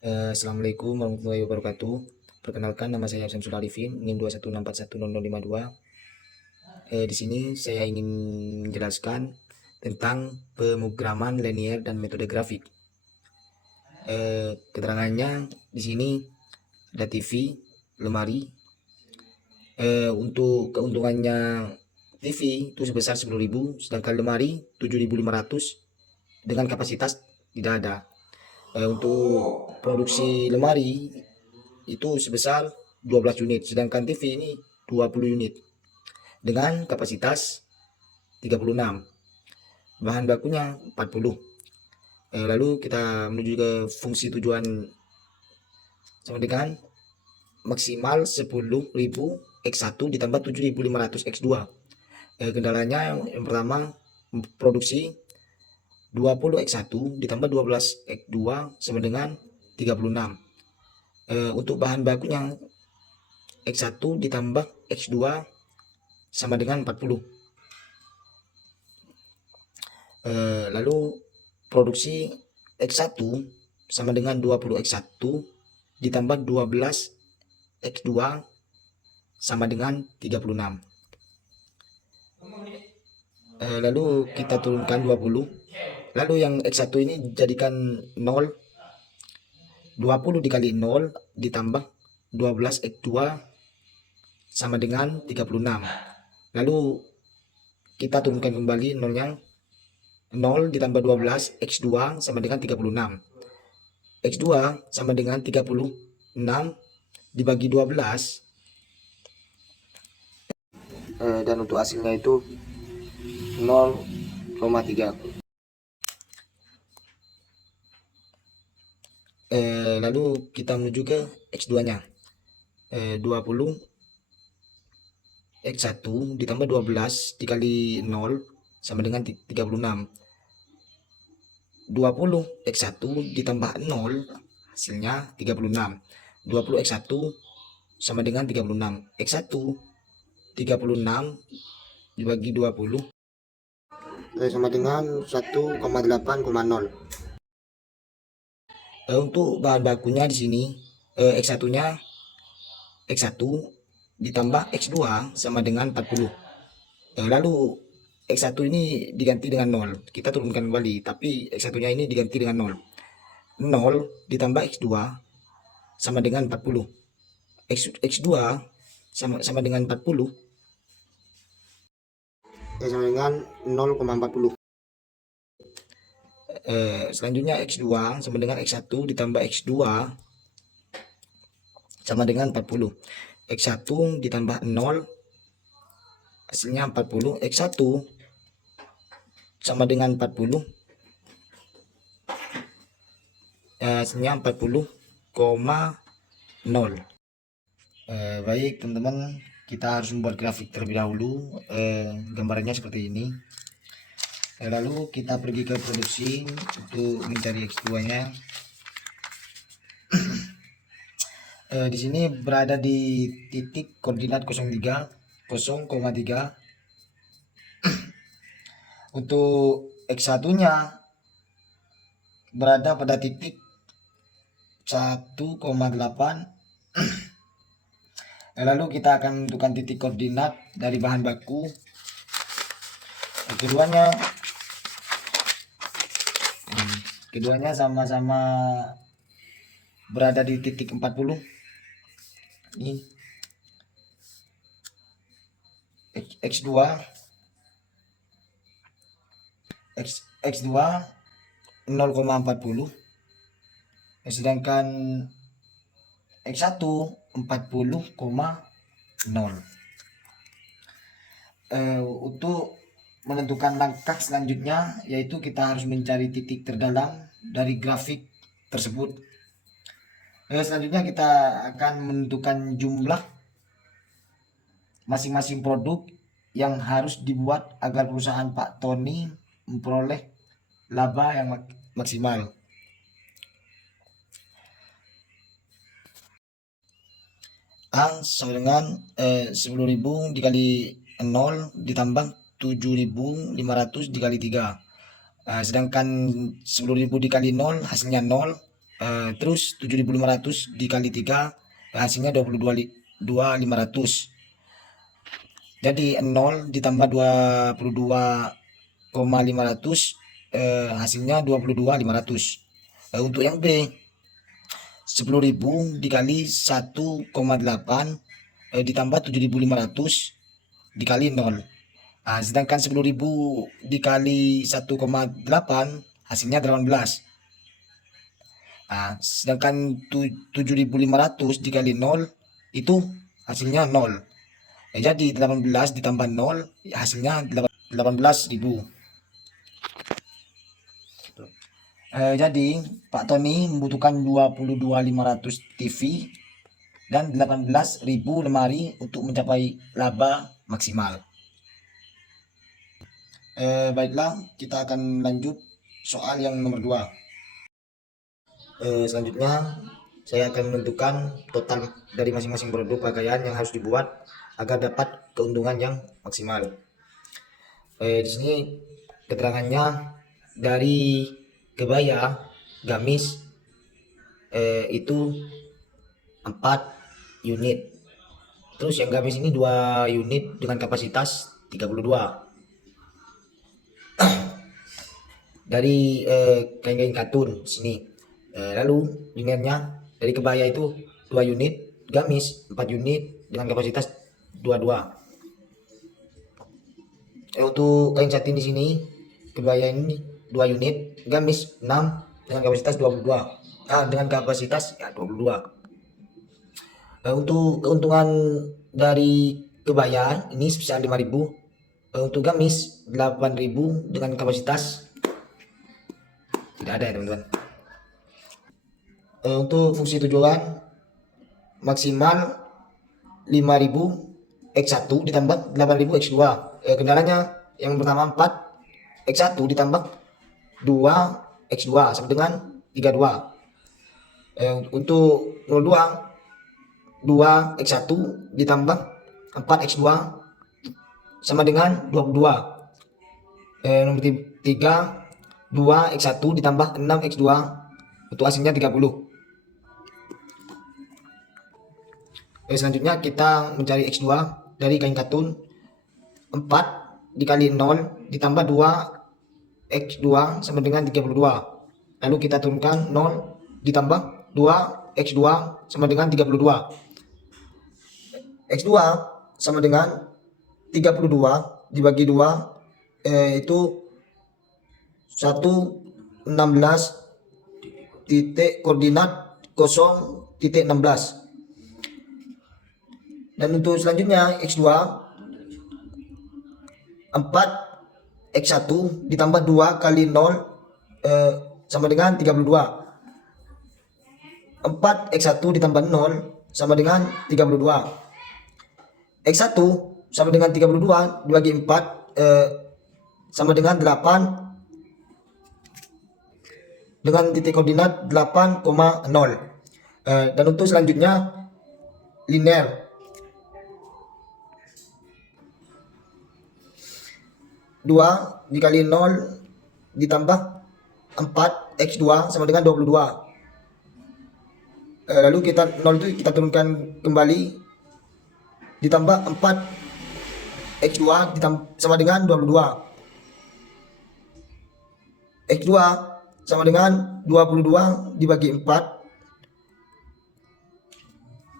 Assalamualaikum warahmatullahi wabarakatuh. Perkenalkan, nama saya Syamsul Arifin, NIM 21641002. Di sini saya ingin menjelaskan tentang pemrograman linear dan metode grafik. Keterangannya di sini ada TV, lemari. Untuk keuntungannya TV itu sebesar 10.000, sedangkan lemari 7.500 dengan kapasitas tidak ada. Untuk produksi lemari itu sebesar 12 unit, sedangkan TV ini 20 unit dengan kapasitas 36. Bahan bakunya 40. Lalu kita menuju ke fungsi tujuan sama dengan maksimal 10.000 X1 ditambah 7.500 X2. Kendalanya yang pertama, produksi 20 X1 ditambah 12 X2 sama dengan 36. Untuk bahan bakunya X1 ditambah X2 sama dengan 40. Lalu produksi X1 sama dengan 20 X1 ditambah 12 X2 sama dengan 36. Lalu kita turunkan 20. Lalu yang X1 ini jadikan 0. 20 dikali 0 ditambah 12 X2 sama dengan 36. Lalu kita turunkan kembali nolnya. 0 ditambah 12 X2 sama dengan 36. X2 sama dengan 36 dibagi 12. Dan untuk hasilnya itu 0,3. Lalu kita menuju ke X2 nya. 20 X1 ditambah 12 dikali 0 sama dengan 36. 20 X1 ditambah 0 hasilnya 36. 20 X1 sama dengan 36. X1 36 dibagi 20 sama dengan 1,8,0. Untuk bahan bakunya di sini X1-nya X1 ditambah X2 sama dengan 40. Lalu X1 ini diganti dengan 0. Kita turunkan kembali, tapi X1-nya ini diganti dengan 0. 0 ditambah X2 sama dengan 40. X2 sama dengan 40. Sama dengan 0,40. Selanjutnya X2 sama dengan X1 ditambah X2 sama dengan 40. X1 ditambah 0 hasilnya 40. X1 sama dengan 40 hasilnya 40,0. Baik teman-teman, kita harus membuat grafik terlebih dahulu. Gambarannya seperti ini. Lalu kita pergi ke produksi untuk mencari X2 nya. Di sini berada di titik koordinat 0,3. Untuk X1 nya berada pada titik 1,8. Lalu kita akan menentukan titik koordinat dari bahan baku. Keduanya sama-sama berada di titik 40. Ini X2 0,40, sedangkan X1 40,0. Untuk menentukan langkah selanjutnya, yaitu kita harus mencari titik terdalam dari grafik tersebut. Selanjutnya kita akan menentukan jumlah masing-masing produk yang harus dibuat agar perusahaan Pak Tony memperoleh laba yang maksimal. A sama dengan 10.000 dikali 0 ditambah 7.500 dikali 3. Sedangkan 10.000 dikali 0 hasilnya 0. Terus 7.500 dikali 3 hasilnya 22.500. Jadi 0 ditambah 22,500 hasilnya 22.500. Untuk yang B 10.000 dikali 1,8 ditambah 7.500 dikali 0. Sedangkan 10.000 dikali 1,8 hasilnya 18. Sedangkan 7.500 dikali 0 itu hasilnya 0. Jadi 18 ditambah 0 hasilnya 18.000. Jadi Pak Tony membutuhkan 22.500 TV dan 18.000 lemari untuk mencapai laba maksimal. Baiklah, kita akan lanjut soal yang nomor 2. Selanjutnya saya akan menentukan total dari masing-masing produk pakaian yang harus dibuat agar dapat keuntungan yang maksimal. Di sini keterangannya dari kebaya gamis itu 4 unit. Terus yang gamis ini 2 unit dengan kapasitas 32. Dari kain-kain katun sini. Lalu linernya dari kebaya itu 2 unit, gamis 4 unit dengan kapasitas 22. Untuk kain satin di sini kebaya ini 2 unit, gamis 6 dengan kapasitas 22. Dengan kapasitas 22. Untuk keuntungan dari kebaya ini sebesar 5.000. Untuk gamis 8.000 dengan kapasitas tidak ada ya teman-teman. Untuk fungsi tujuan maksimal 5.000 X1 ditambah 8.000 X2. Kendalanya yang pertama 4 X1 ditambah 2 X2 sama dengan 32. Untuk 02 2 X1 ditambah 4 X2 sama dengan 22. Nomor 3 2 X1 ditambah 6 X2 untuk hasilnya 30. Selanjutnya kita mencari X2 dari kain katun. 4 dikali 0 ditambah 2 X2 sama dengan 32. Lalu kita turunkan 0 ditambah 2 X2 sama dengan 32. X2 sama dengan 32 dibagi 2 itu 116 titik koordinat 0,16. Dan untuk selanjutnya X2 4 X1 ditambah 2 kali 0 sama dengan 32. 4 X1 ditambah 0 sama dengan 32. X1 sama dengan 32 dibagi 4 sama dengan 8 dengan titik koordinat 8,0. Dan untuk selanjutnya linear 2 dikali 0 ditambah 4 X2 sama dengan 22. Lalu 0 itu kita turunkan kembali ditambah 4 X2 sama dengan 22. X2 sama dengan 22 dibagi 4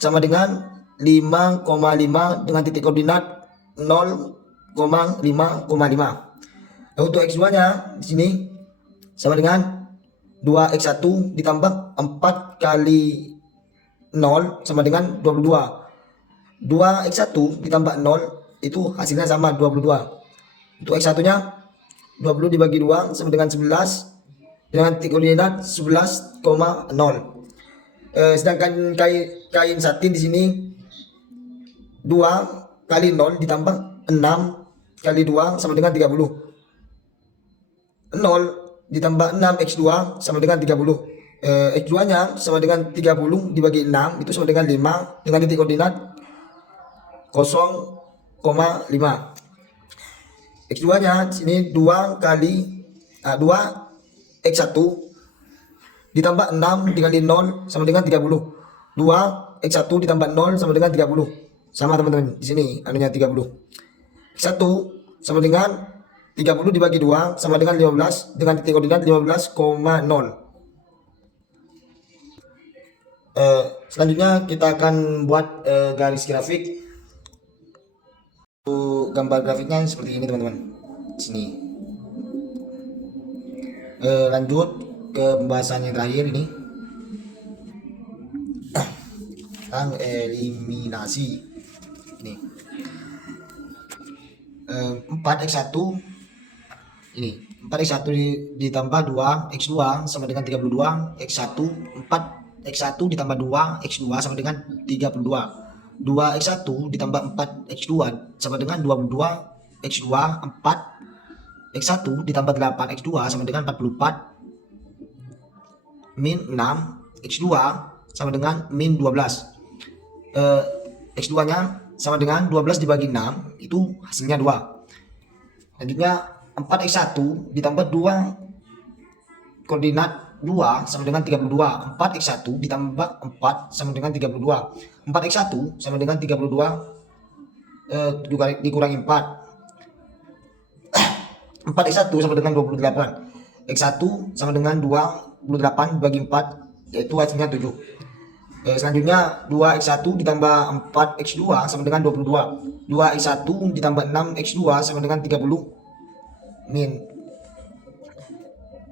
sama dengan 5,5 dengan titik koordinat 0,5,5. Untuk X2 nya di sini sama dengan 2 X1 ditambah 4 kali 0 sama dengan 22. 2 X1 ditambah 0 itu hasilnya sama 22. Untuk X1 nya 20 dibagi 2 sama dengan 11 dengan titik koordinat 11,0. Sedangkan kain satin di sini 2 kali 0 ditambah 6 kali 2 sama dengan 30. 0 ditambah 6 X2 sama dengan 30. X2 nya sama dengan 30 dibagi 6 itu sama dengan 5 dengan titik koordinat 0,5. X2 nya sini 2 kali 2 X1 ditambah 6 dikali 0 sama dengan 30. 2x1 ditambah 0 sama dengan 30. Sama teman-teman, di sini anunya 30. X1 sama dengan 30 dibagi 2 sama dengan 15 dengan titik koordinat 15,0. Selanjutnya kita akan buat garis grafik. Gambar grafiknya seperti ini teman-teman. Sini. Lanjut ke pembahasan yang terakhir ini. Tentang eliminasi. Ini. 4x1 ini 4x1 ditambah 2x2 sama dengan 32. x1 4x1 ditambah 2x2 sama dengan 32. 2x1 ditambah 4x2 sama dengan 22. x2 4x1 ditambah 8x2 sama dengan 44 min 6 x2 sama dengan min 12. x2 nya sama dengan 12 dibagi 6, itu hasilnya 2. Selanjutnya 4x1 ditambah 2 koordinat 2 sama dengan 32. 4x1 ditambah 4 sama dengan 32. 4x1 sama dengan 32 dikurangi 4. 4x1 sama dengan 28. x1 sama dengan 28 dibagi 4, yaitu hasilnya 7. Selanjutnya 2x1 ditambah 4x2 sama dengan 22. 2x1 ditambah 6x2 sama dengan 30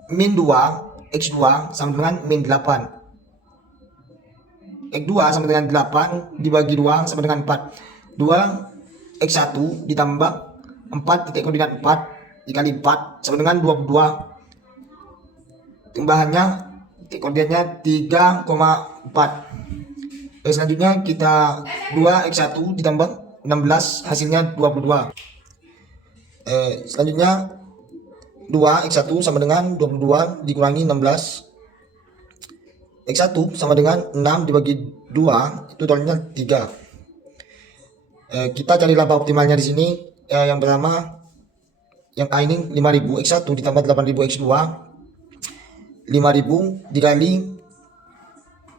min 2x2 sama dengan min 8. x2 sama dengan 8 dibagi 2 sama dengan 4. 2x1 ditambah 4 titik koordinat 4 dikali 4 sama dengan 22. Tambahannya titik koordinatnya 3,4. Selanjutnya kita 2x1 ditambah 16 hasilnya 22. Selanjutnya 2x1 sama dengan 22 dikurangi 16. x1 sama dengan 6 dibagi 2, itu totalnya 3. Kita cari laba optimalnya di sini. Yang pertama yang A ini 5000, x1 ditambah 8000 x2 5000 dikali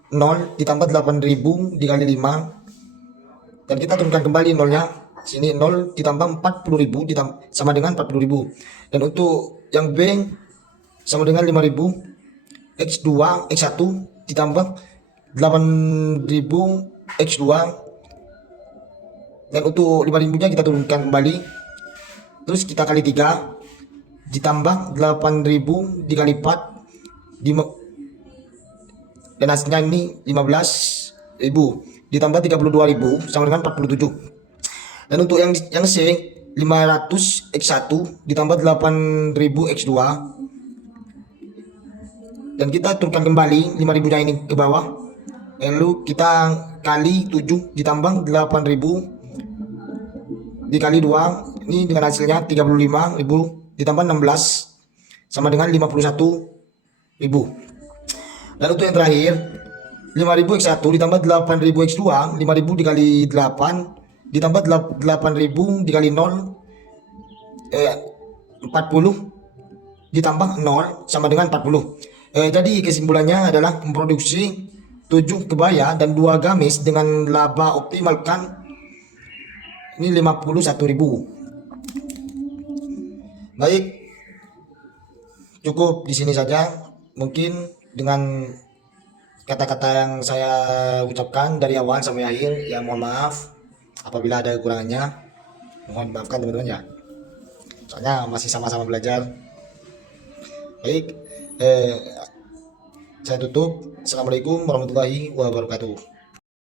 0 ditambah 8000 dikali 5, dan kita turunkan kembali nolnya. Sini 0 ditambah 40.000 sama dengan 40.000. Dan untuk yang B sama dengan 5000 x2 x1 ditambah 8000 x2, dan untuk 5000 nya kita turunkan kembali, terus kita kali 3 ditambah 8000 dikali 4 dan hasilnya ini 15.000 ditambah 32.000 sama dengan 47. Dan untuk yang C 500 x1 ditambah 8.000 x2, dan kita turunkan kembali 5.000 nya ini ke bawah, lalu kita kali 7 ditambah 8.000 dikali 2, ini dengan hasilnya 35.000 ditambah 16 sama dengan 51.000. Dan untuk yang terakhir 5.000 x1 ditambah 8.000 x2, 5.000 dikali 8 ditambah 8.000 dikali 0, 40 ditambah 0 sama dengan 40. Jadi kesimpulannya adalah memproduksi 7 kebaya dan 2 gamis dengan laba optimalkan ini 51.000. Baik, cukup di sini saja. Mungkin dengan kata-kata yang saya ucapkan dari awal sampai akhir, ya mohon maaf apabila ada kekurangannya, mohon maafkan teman-teman ya, soalnya masih sama-sama belajar. Baik, saya tutup. Assalamualaikum warahmatullahi wabarakatuh.